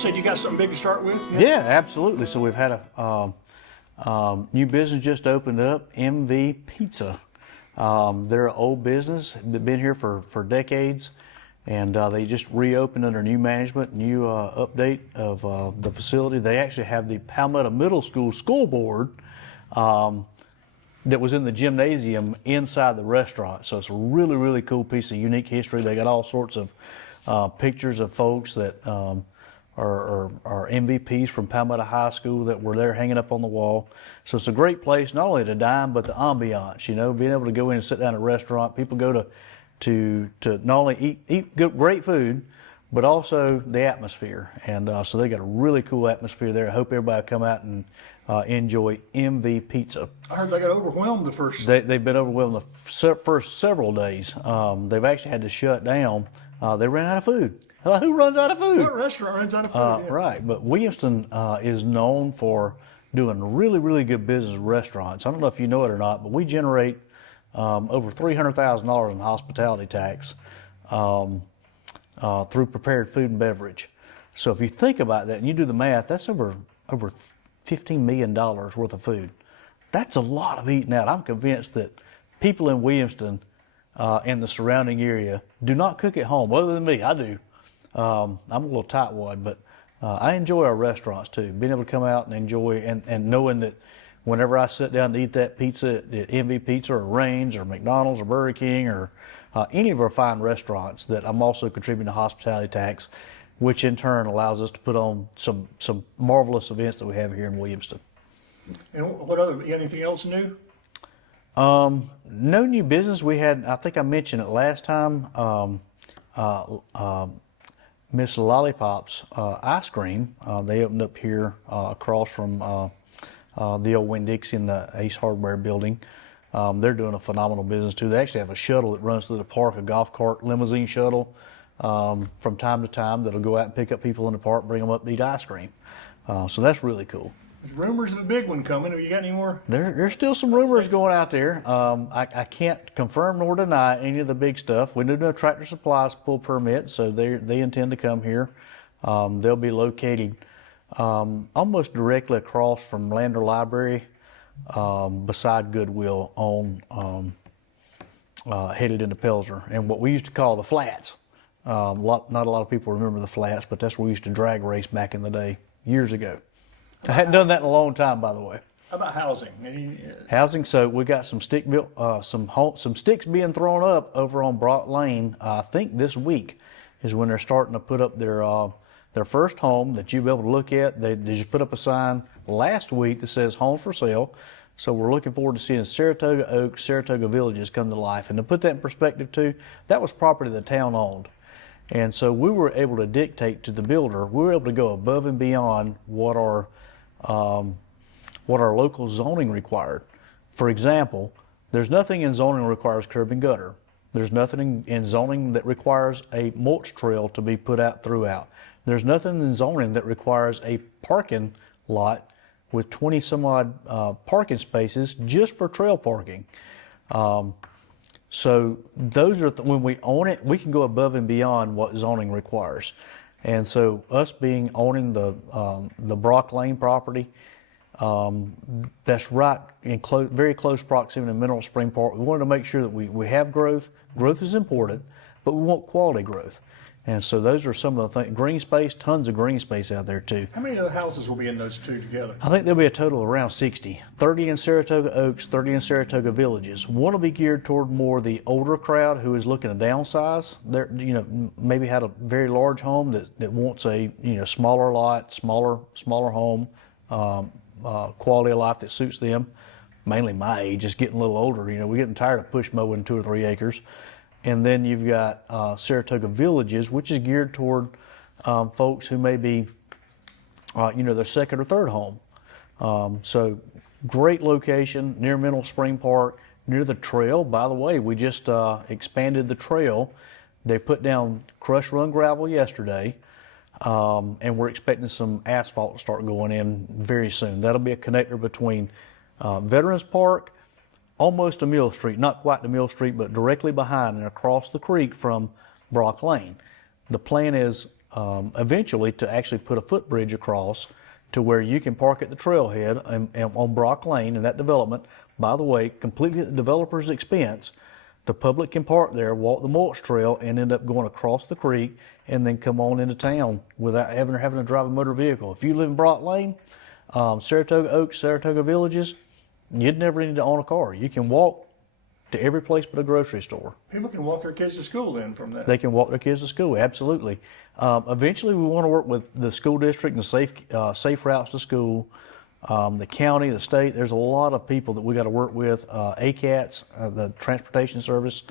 said you got something big to start with? Yeah, absolutely. So we've had a new business just opened up, MVPizza. They're an old business. They've been here for decades, and they just reopened under new management, new update of the facility. They actually have the Palmetto Middle School school board that was in the gymnasium inside the restaurant. So it's a really, really cool piece of unique history. They got all sorts of pictures of folks that are MVPs from Palmetto High School that were there hanging up on the wall. So it's a great place, not only to dine, but the ambiance, you know, being able to go in and sit down at a restaurant. People go to not only eat good, great food, but also the atmosphere. And so they got a really cool atmosphere there. I hope everybody will come out and enjoy MVPizza. I heard they got overwhelmed the first. They've been overwhelmed the first several days. They've actually had to shut down. They ran out of food. Who runs out of food? What restaurant runs out of food? Yeah. Right, but Williamston is known for doing really, really good business with restaurants. I don't know if you know it or not, but we generate over $300,000 in hospitality tax through prepared food and beverage. So if you think about that and you do the math, that's over $15 million worth of food. That's a lot of eating out. I'm convinced that people in Williamston and the surrounding area do not cook at home, other than me. I do. I'm a little tightwad, but I enjoy our restaurants too. Being able to come out and enjoy and knowing that whenever I sit down to eat that pizza at MVPizza or Raines or McDonald's or Burger King or any of our fine restaurants, that I'm also contributing to hospitality tax, which in turn allows us to put on some marvelous events that we have here in Williamston. And what other, anything else new? No new business. We had, I think I mentioned it last time, Miss Lollipop's ice cream. They opened up here across from the old Winn-Dixie in the Ace Hardware building. They're doing a phenomenal business too. They actually have a shuttle that runs through the park, a golf cart limousine shuttle from time to time that'll go out and pick up people in the park, bring them up to eat ice cream. So that's really cool. There's rumors of a big one coming. Have you got any more? There's still some rumors going out there. I can't confirm nor deny any of the big stuff. We do know Tractor Supply's pull permit, so they intend to come here. They'll be located almost directly across from Lander Library, beside Goodwill on headed into Pelzer, and what we used to call the flats. Not a lot of people remember the flats, but that's where we used to drag race back in the day, years ago. I hadn't done that in a long time, by the way. How about housing? Housing. So we got some some sticks being thrown up over on Brock Lane. I think this week is when they're starting to put up their first home that you'll be able to look at. They just put up a sign last week that says homes for sale. So we're looking forward to seeing Saratoga Oaks, Saratoga Villages come to life. And to put that in perspective too, that was property the town owned. And so we were able to dictate to the builder, we were able to go above and beyond what our local zoning required. For example, there's nothing in zoning that requires curb and gutter. There's nothing in zoning that requires a mulch trail to be put out throughout. There's nothing in zoning that requires a parking lot with 20 some odd parking spaces just for trail parking. So those are, when we own it, we can go above and beyond what zoning requires. And so us owning the Brock Lane property, that's right in very close proximity to Mineral Spring Park. We wanted to make sure that we have growth. Growth is important, but we want quality growth. And so those are some of the things. Green space, tons of green space out there too. How many other houses will be in those two together? I think there'll be a total of around 60. 30 in Saratoga Oaks, 30 in Saratoga Villages. One will be geared toward more the older crowd who is looking to downsize. They're, maybe had a very large home that wants a smaller lot, smaller home, quality of life that suits them. Mainly my age, just getting a little older. We're getting tired of push mowing 2 or 3 acres. And then you've got Saratoga Villages, which is geared toward folks who may be, their second or third home. So great location near Mineral Spring Park, near the trail. By the way, we just expanded the trail. They put down crushed run gravel yesterday, and we're expecting some asphalt to start going in very soon. That'll be a connector between Veterans Park, almost to Mill Street, not quite to Mill Street, but directly behind and across the creek from Brock Lane. The plan is eventually to actually put a footbridge across to where you can park at the trailhead and on Brock Lane in that development. By the way, completely at the developer's expense. The public can park there, walk the mulch trail, and end up going across the creek and then come on into town without having to drive a motor vehicle. If you live in Brock Lane, Saratoga Oaks, Saratoga Villages, you'd never need to own a car. You can walk to every place but a grocery store. People can walk their kids to school then from that. They can walk their kids to school, absolutely. Eventually, we want to work with the school district and the safe routes to school, the county, the state. There's a lot of people that we got to work with, ACATS, the transportation service,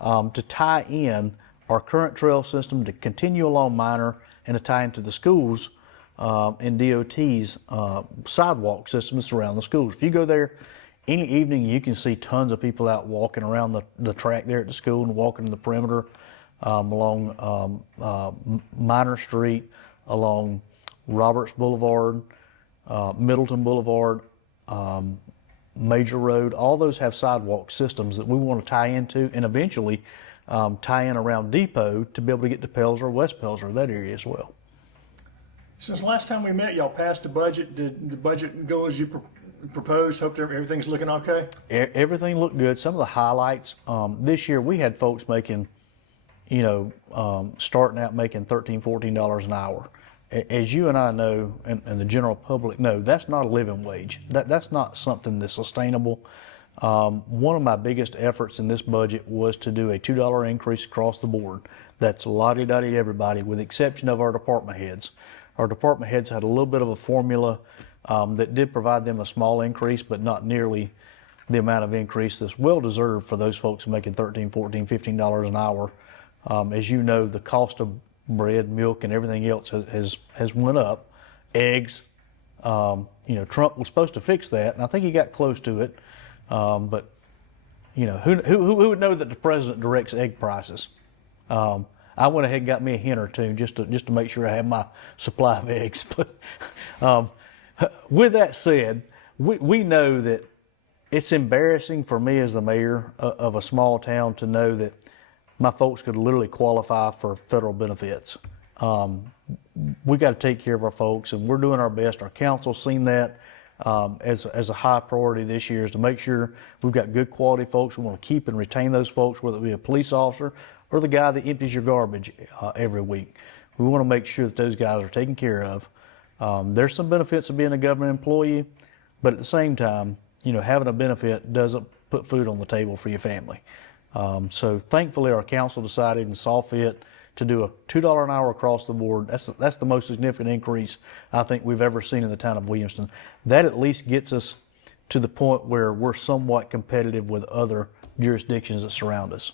to tie in our current trail system to continue along Minor and to tie into the schools and DOT's sidewalk system that surround the schools. If you go there any evening, you can see tons of people out walking around the track there at the school and walking the perimeter along Minor Street, along Roberts Boulevard, Middleton Boulevard, Major Road. All those have sidewalk systems that we want to tie into, and eventually tie in around Depot to be able to get to Pelzer, West Pelzer, that area as well. Since last time we met, y'all passed the budget. Did the budget go as you proposed? Hope everything's looking okay? Everything looked good. Some of the highlights this year, we had folks making, starting out making $13, $14 an hour. As you and I know, and the general public know, that's not a living wage. That's not something that's sustainable. One of my biggest efforts in this budget was to do a $2 increase across the board. That's lottie-dottie to everybody, with the exception of our department heads. Our department heads had a little bit of a formula that did provide them a small increase, but not nearly the amount of increase that's well deserved for those folks making $13, $14, $15 an hour. As you know, the cost of bread, milk, and everything else has went up. Eggs, Trump was supposed to fix that, and I think he got close to it. But who would know that the president directs egg prices? I went ahead and got me a hen or two just to make sure I had my supply of eggs. But with that said, we know that it's embarrassing for me as the mayor of a small town to know that my folks could literally qualify for federal benefits. We got to take care of our folks, and we're doing our best. Our council's seen that as a high priority this year, is to make sure we've got good quality folks. We want to keep and retain those folks, whether it be a police officer or the guy that empties your garbage every week. We want to make sure that those guys are taken care of. There's some benefits of being a government employee, but at the same time, having a benefit doesn't put food on the table for your family. So thankfully, our council decided and saw fit to do a $2 an hour across the board. That's the most significant increase I think we've ever seen in the town of Williamston. That at least gets us to the point where we're somewhat competitive with other jurisdictions that surround us.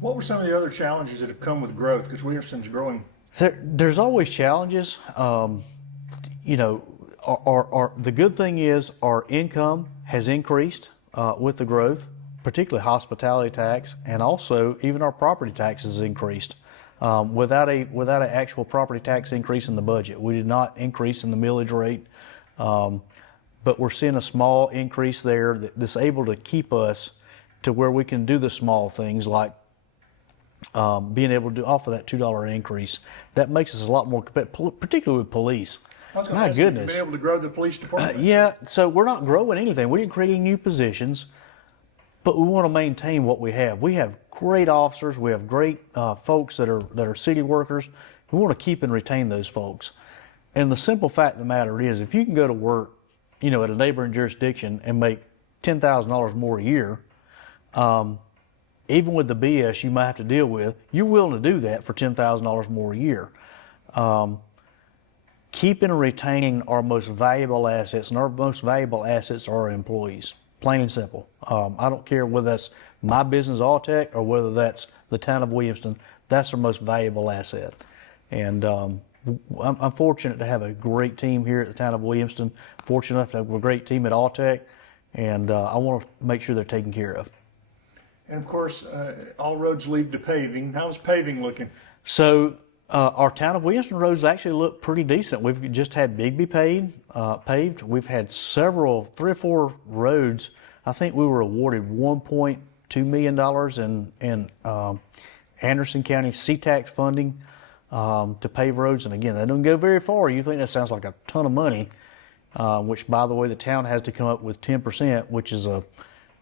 What were some of the other challenges that have come with growth? Because Williamston's growing. There's always challenges. The good thing is our income has increased with the growth, particularly hospitality tax, and also even our property taxes has increased. Without an actual property tax increase in the budget, we did not increase in the millage rate, but we're seeing a small increase there that's able to keep us to where we can do the small things like being able to offer that $2 increase. That makes us a lot more competitive, particularly with police. My goodness. You've been able to grow the police department. Yeah, so we're not growing anything. We didn't create any new positions, but we want to maintain what we have. We have great officers. We have great folks that are city workers. We want to keep and retain those folks. And the simple fact of the matter is, if you can go to work, at a neighboring jurisdiction and make $10,000 more a year, even with the BS you might have to deal with, you're willing to do that for $10,000 more a year. Keeping and retaining our most valuable assets, and our most valuable assets are our employees. Plain and simple. I don't care whether that's my business, Alltech, or whether that's the town of Williamston. That's our most valuable asset. And I'm fortunate to have a great team here at the town of Williamston. Fortunate enough to have a great team at Alltech, and I want to make sure they're taken care of. And of course, all roads lead to paving. How's paving looking? So our town of Williamston roads actually look pretty decent. We've just had Bigby paved. We've had 3 or 4 roads. I think we were awarded $1.2 million in Anderson County CTAX funding to pave roads. And again, they don't go very far. You think that sounds like a ton of money, which, by the way, the town has to come up with 10%, which is a,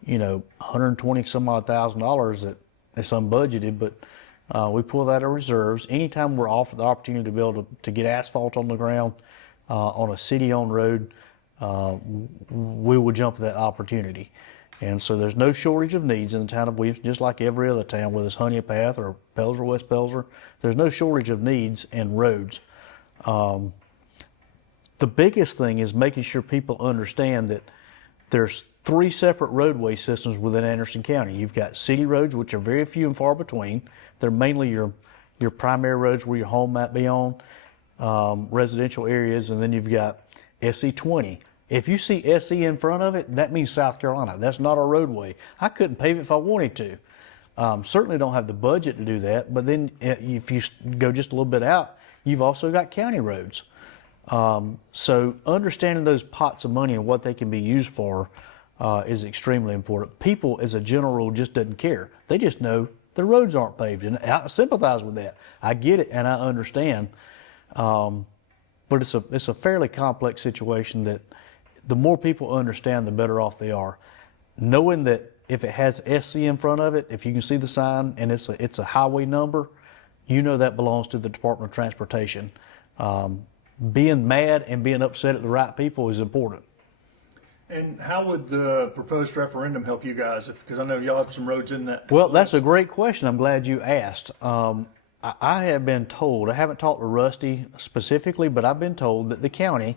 120 some odd $1,000 that is unbudgeted. But we pull that out of reserves. Anytime we're offered the opportunity to be able to get asphalt on the ground on a city-owned road, we will jump at that opportunity. And so there's no shortage of needs in the town of Williamston, just like every other town, whether it's Honea Path or Pelzer, West Pelzer. There's no shortage of needs in roads. The biggest thing is making sure people understand that there's 3 separate roadway systems within Anderson County. You've got city roads, which are very few and far between. They're mainly your primary roads where your home might be on, residential areas, and then you've got SC 20. If you see SE in front of it, that means South Carolina. That's not our roadway. I couldn't pave it if I wanted to. Certainly don't have the budget to do that. But then if you go just a little bit out, you've also got county roads. So understanding those pots of money and what they can be used for is extremely important. People, as a general rule, just doesn't care. They just know the roads aren't paved. And I sympathize with that. I get it and I understand. But it's a fairly complex situation that the more people understand, the better off they are. Knowing that if it has SC in front of it, if you can see the sign and it's a highway number, that belongs to the Department of Transportation. Being mad and being upset at the right people is important. And how would the proposed referendum help you guys? Because I know y'all have some roads in that. Well, that's a great question. I'm glad you asked. I have been told, I haven't talked to Rusty specifically, but I've been told that the county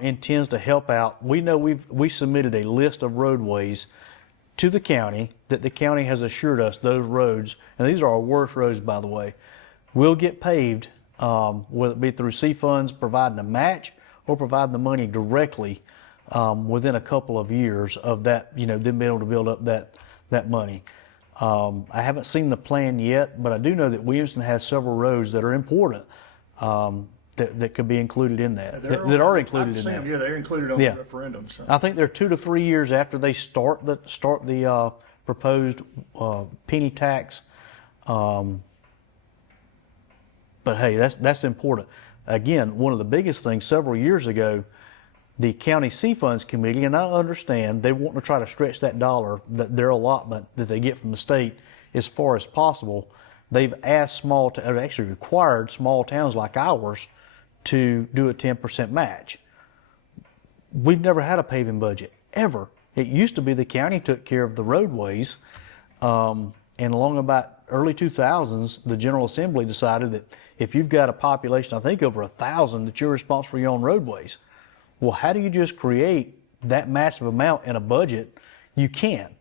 intends to help out. We know we submitted a list of roadways to the county that the county has assured us those roads, and these are our worst roads, by the way, will get paved, whether it be through C funds providing a match or providing the money directly within a couple of years of that, them being able to build up that money. I haven't seen the plan yet, but I do know that Williamston has several roads that are important that could be included in that, that are included in that. Yeah, they're included on the referendum. So. I think they're 2 to 3 years after they start the proposed penny tax. But hey, that's important. Again, one of the biggest things several years ago, the County C Funds Committee, and I understand they want to try to stretch that dollar, their allotment that they get from the state, as far as possible. They've asked or actually required small towns like ours to do a 10% match. We've never had a paving budget, ever. It used to be the county took care of the roadways, and along about early 2000s, the General Assembly decided that if you've got a population, I think over 1,000, that you're responsible for your own roadways. Well, how do you just create that massive amount in a budget? You can't.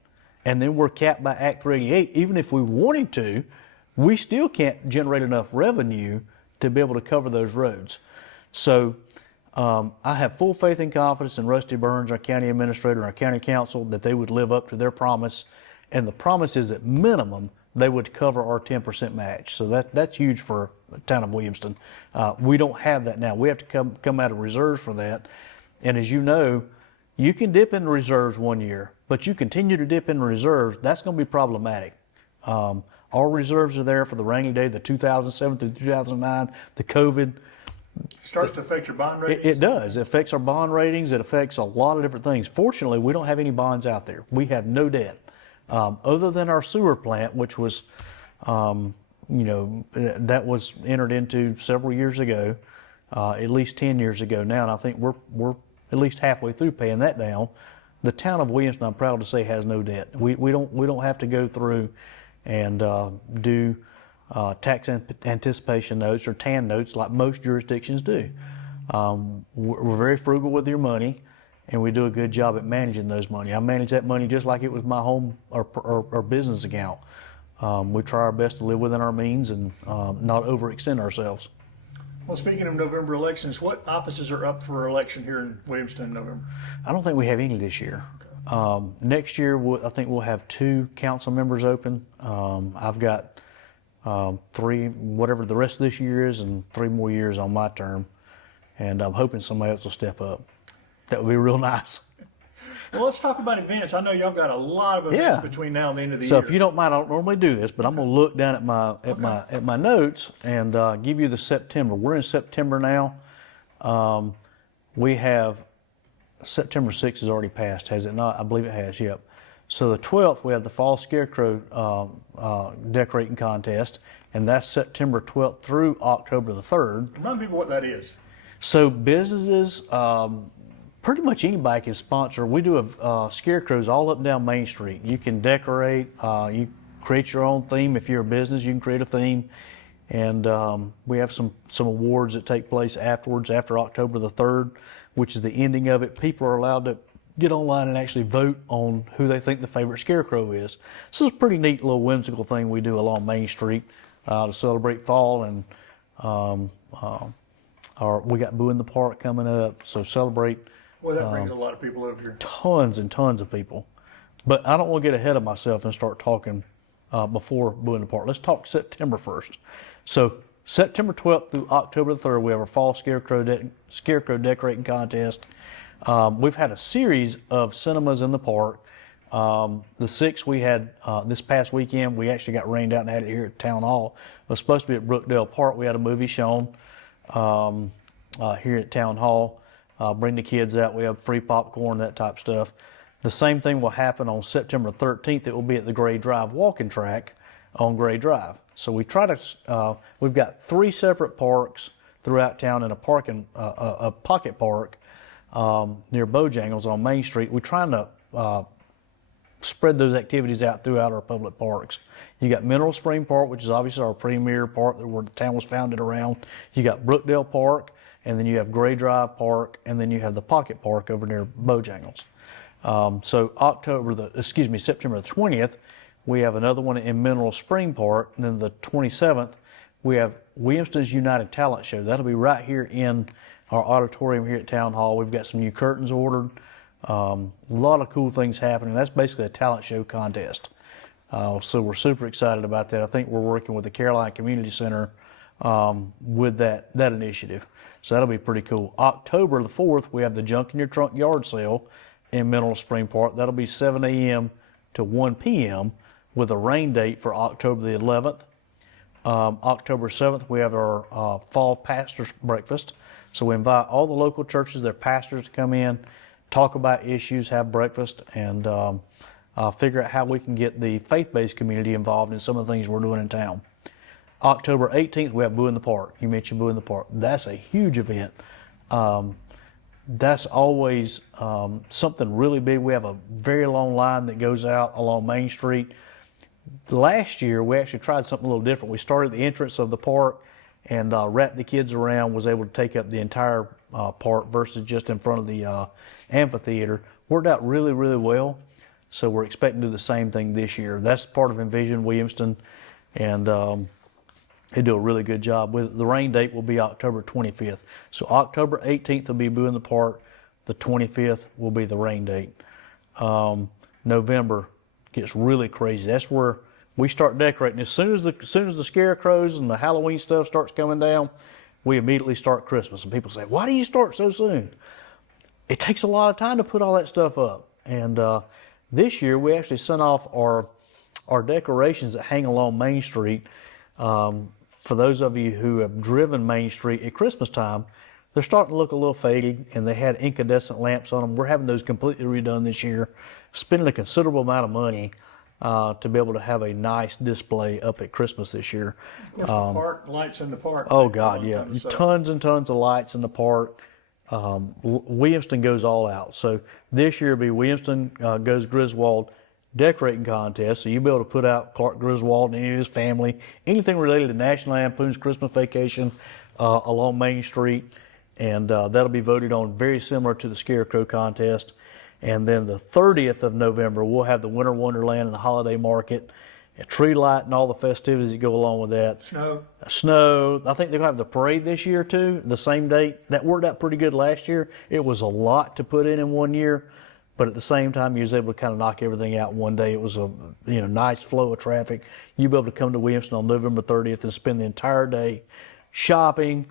And then we're capped by Act 388. Even if we wanted to, we still can't generate enough revenue to be able to cover those roads. So I have full faith and confidence in Rusty Burns, our county administrator, and our county council, that they would live up to their promise. And the promise is at minimum they would cover our 10% match. So that's huge for the town of Williamston. We don't have that now. We have to come out of reserves for that. And as you know, you can dip into reserves one year, but you continue to dip into reserves, that's going to be problematic. Our reserves are there for the rainy day, the 2007 through 2009, the COVID. Starts to affect your bond ratings? It does. It affects our bond ratings. It affects a lot of different things. Fortunately, we don't have any bonds out there. We have no debt. Other than our sewer plant, which was, that was entered into several years ago, at least 10 years ago now, and I think we're at least halfway through paying that down. The town of Williamston, I'm proud to say, has no debt. We don't have to go through and do tax anticipation notes or TAN notes like most jurisdictions do. We're very frugal with your money, and we do a good job at managing those money. I manage that money just like it was my home or business account. We try our best to live within our means and not overextend ourselves. Well, speaking of November elections, what offices are up for election here in Williamston in November? I don't think we have any this year. Okay. Next year, I think we'll have 2 council members open. I've got 3, whatever the rest of this year is, and 3 more years on my term. And I'm hoping somebody else will step up. That would be real nice. Well, let's talk about events. I know y'all got a lot of events Yeah. between now and the end of the So year. if you don't mind, I don't normally do this, but I'm going to look down at my notes and give you the September. We're in September now. We have September 6th has already passed, has it not? I believe it has. Yep. So the 12th we have the fall scarecrow decorating contest, and that's September 12th through October the 3rd. Remind people what that is. So businesses, pretty much anybody can sponsor. We do scarecrows all up and down Main Street. You can decorate. You create your own theme. If you're a business, you can create a theme. And we have some awards that take place afterwards, after October the 3rd, which is the ending of it. People are allowed to get online and actually vote on who they think the favorite scarecrow is. So it's a pretty neat little whimsical thing we do along Main Street to celebrate fall. And we got Boo in the Park coming up, so celebrate. Well, that brings a lot of people over here. Tons and tons of people. But I don't want to get ahead of myself and start talking before Boo in the Park. Let's talk September first. So September 12th through October the 3rd, we have our fall scarecrow decorating contest. We've had a series of cinemas in the park. The 6th we had this past weekend, we actually got rained out and had it here at Town Hall. It was supposed to be at Brookdale Park. We had a movie shown here at Town Hall. Bring the kids out. We have free popcorn, that type of stuff. The same thing will happen on September 13th. It will be at the Gray Drive walking track on Gray Drive. So we try to, we've got 3 separate parks throughout town and a pocket park near Bojangles on Main Street. We're trying to spread those activities out throughout our public parks. You got Mineral Spring Park, which is obviously our premier park where the town was founded around. You got Brookdale Park, and then you have Gray Drive Park, and then you have the pocket park over near Bojangles. So September the 20th, we have another one in Mineral Spring Park, and then the 27th, we have Williamston's United Talent Show. That'll be right here in our auditorium here at Town Hall. We've got some new curtains ordered. A lot of cool things happening. That's basically a talent show contest. So we're super excited about that. I think we're working with the Caroline Community Center with that initiative. So that'll be pretty cool. October the 4th, we have the Junk in Your Trunk yard sale in Mineral Spring Park. That'll be 7 a.m. to 1 p.m. with a rain date for October the 11th. October 7th, we have our fall pastors breakfast. So we invite all the local churches, their pastors to come in, talk about issues, have breakfast, and figure out how we can get the faith-based community involved in some of the things we're doing in town. October 18th, we have Boo in the Park. You mentioned Boo in the Park. That's a huge event. That's always something really big. We have a very long line that goes out along Main Street. Last year, we actually tried something a little different. We started at the entrance of the park and wrapped the kids around, was able to take up the entire park versus just in front of the amphitheater. Worked out really, really well. So we're expecting to do the same thing this year. That's part of Envision Williamston, and they do a really good job with it. The rain date will be October 25th. So October 18th will be Boo in the Park. The 25th will be the rain date. November gets really crazy. That's where we start decorating. As soon as the scarecrows and the Halloween stuff starts coming down, we immediately start Christmas. And people say, "Why do you start so soon?" It takes a lot of time to put all that stuff up. And this year we actually sent off our decorations that hang along Main Street. For those of you who have driven Main Street at Christmas time, they're starting to look a little faded, and they had incandescent lamps on them. We're having those completely redone this year, spending a considerable amount of money to be able to have a nice display up at Christmas this year. Of course, the park, lights in the park. Oh, God, yeah. Tons and tons of lights in the park. Williamston goes all out. So this year will be Williamston Goes Griswold decorating contest. So you'll be able to put out Clark Griswold and his family, anything related to National Lampoon's Christmas Vacation along Main Street. And that'll be voted on very similar to the Scarecrow contest. And then the 30th of November, we'll have the Winter Wonderland and the Holiday Market, a tree light and all the festivities that go along with that. Snow. I think they're going to have the parade this year too, the same date. That worked out pretty good last year. It was a lot to put in 1 year, but at the same time, you was able to kind of knock everything out in one day. It was a nice flow of traffic. You'll be able to come to Williamston on November 30th and spend the entire day shopping,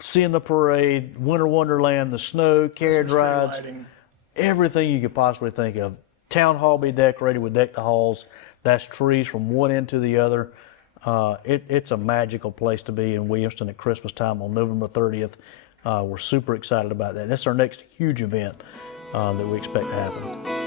seeing the parade, Winter Wonderland, the snow, carriage rides. everything you could possibly think of. Town hall be decorated with deck the halls. That's trees from one end to the other. It's a magical place to be in Williamston at Christmas time on November 30th. We're super excited about that. That's our next huge event that we expect to happen.